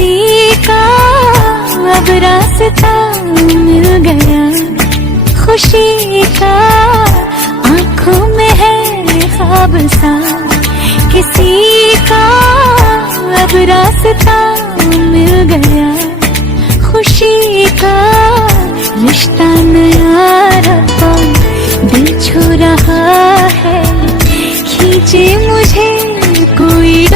किसी का अब रास्ता मिल गया, खुशी का आंखों में है ख्वाब सा, किसी का अब रास्ता मिल गया, खुशी का रिश्ता नया रब्बा दिल छू रहा है, खींचे मुझे कोई